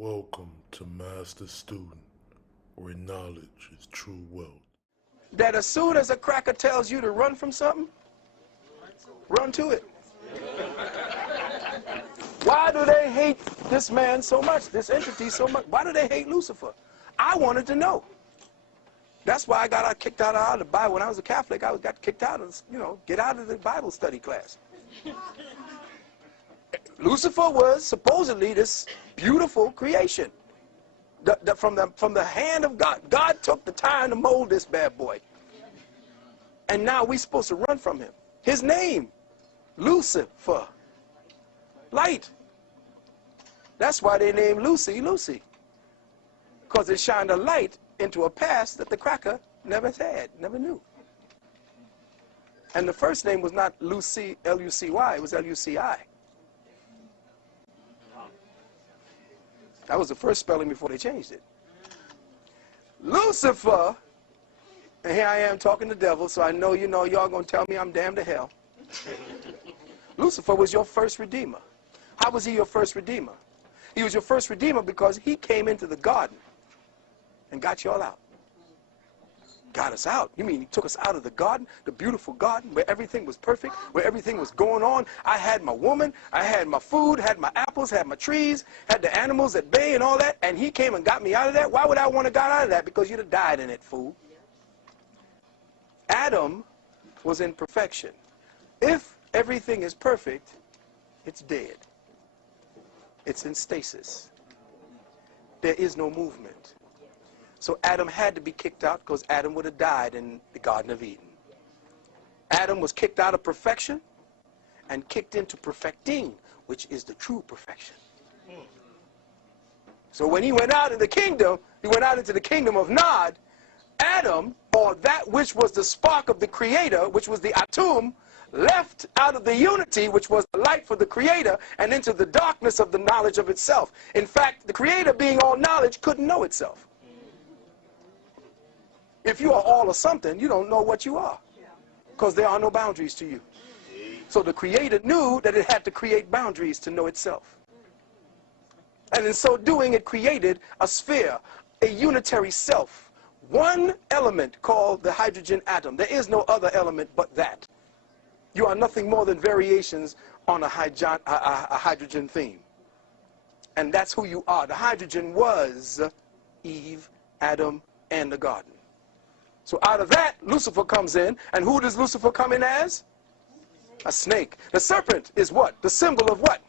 Welcome to Master Student, where knowledge is true wealth. That as soon as a cracker tells you to run from something, run to it. Why do they hate this man so much, this entity so much? Why do they hate Lucifer? I wanted to know. That's why I got kicked out of the Bible. When I was a Catholic, I got kicked out of, get out of the Bible study class. Lucifer was supposedly this beautiful creation from the hand of God. God took the time to mold this bad boy. And now we're supposed to run from him. His name, Lucifer. Light. That's why they named Lucy, Lucy. Because it shined a light into a past that the cracker never had, never knew. And the first name was not Lucy, L-U-C-Y, it was L-U-C-I. That was the first spelling before they changed it. Lucifer, and here I am talking to the devil, so I know y'all going to tell me I'm damned to hell. Lucifer was your first redeemer. How was he your first redeemer? He was your first redeemer because he came into the garden and got you all out. Got us out. You mean he took us out of the garden, the beautiful garden where everything was perfect, where everything was going on. I had my woman, I had my food, had my apples, had my trees, had the animals at bay and all that, and he came and got me out of that. Why would I want to get out of that? Because you'd have died in it, fool. Adam was in perfection. If everything is perfect, it's dead. It's in stasis. There is no movement. So Adam had to be kicked out because Adam would have died in the Garden of Eden. Adam was kicked out of perfection and kicked into perfecting, which is the true perfection. So when he went out in the kingdom, he went out into the kingdom of Nod. Adam, or that which was the spark of the creator, which was the atum, left out of the unity, which was the light for the creator, and into the darkness of the knowledge of itself. In fact, the creator, being all knowledge, couldn't know itself. If you are all or something, you don't know what you are, because there are no boundaries to you. So the creator knew that it had to create boundaries to know itself. And in so doing, it created a sphere, a unitary self, one element called the hydrogen atom. There is no other element but that. You are nothing more than variations on a hydrogen theme. And that's who you are. The hydrogen was Eve, Adam, and the garden. So out of that, Lucifer comes in. And who does Lucifer come in as? A snake. The serpent is what? The symbol of what?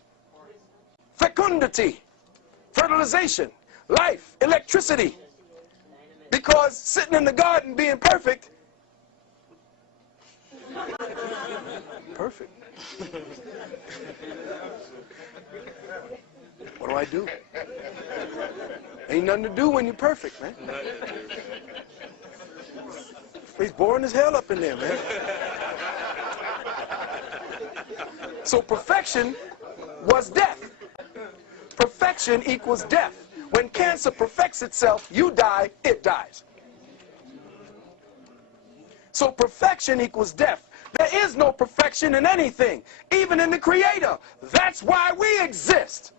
Fecundity, fertilization, life, electricity. Because sitting in the garden being perfect, perfect. What do I do? Ain't nothing to do when you're perfect, man. He's boring as hell up in there, man. So perfection was death. Perfection equals death. When cancer perfects itself, you die, it dies. So perfection equals death. There is no perfection in anything, even in the Creator. That's why we exist.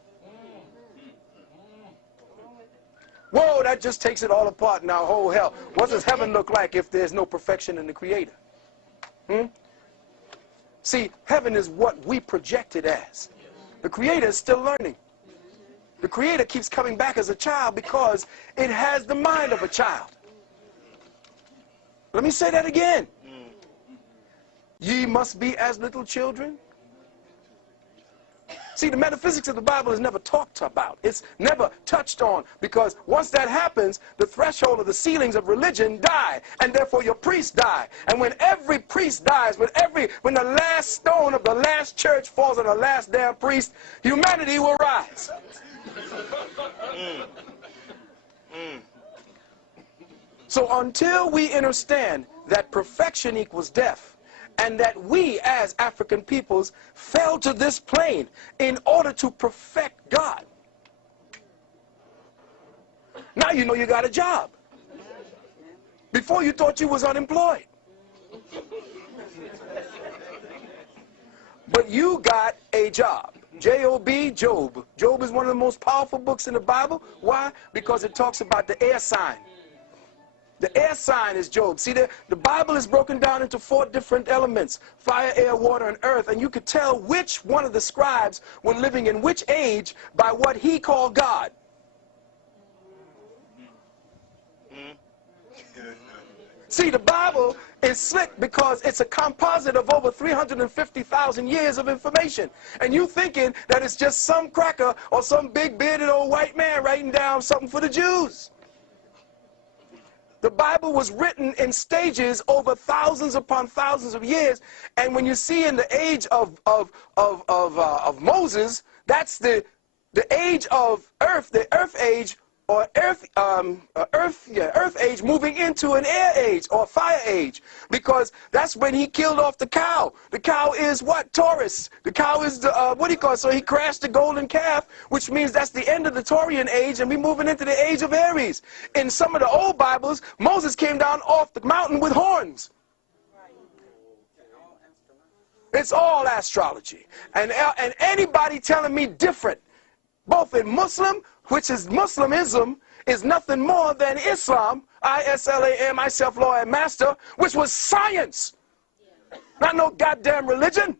Whoa, that just takes it all apart now. Oh, hell. What does heaven look like if there's no perfection in the Creator? See, heaven is what we project it as. The Creator is still learning. The Creator keeps coming back as a child because it has the mind of a child. Let me say that again. Ye must be as little children. See, the metaphysics of the Bible is never talked about. It's never touched on, because once that happens, the threshold of the ceilings of religion die, and therefore your priests die. And when every priest dies, when the last stone of the last church falls on the last damn priest, humanity will rise. So until we understand that perfection equals death, and that we as African peoples fell to this plane in order to perfect God. Now you know you got a job. Before you thought you was unemployed. But you got a job. J-O-B, Job. Job is one of the most powerful books in the Bible. Why? Because it talks about the air sign. The air sign is Job. See, the Bible is broken down into 4 different elements: fire, air, water, and earth. And you could tell which one of the scribes were living in which age by what he called God. See, the Bible is slick because it's a composite of over 350,000 years of information. And you thinking that it's just some cracker or some big bearded old white man writing down something for the Jews. The Bible was written in stages over thousands upon thousands of years. And when you see in the age of Moses, that's the age of earth, the earth age, or earth age moving into an air age or fire age, because that's when he killed off the cow. The cow is what? Taurus. The cow is the what do you call it? So he crashed the golden calf, which means that's the end of the Taurian age, and we're moving into the age of Aries. In some of the old Bibles, Moses came down off the mountain with horns. It's all astrology, and anybody telling me different, both in Muslim, which is Muslimism, is nothing more than Islam, I-S-L-A-M, myself, Lord and Master, which was science. Not no goddamn religion.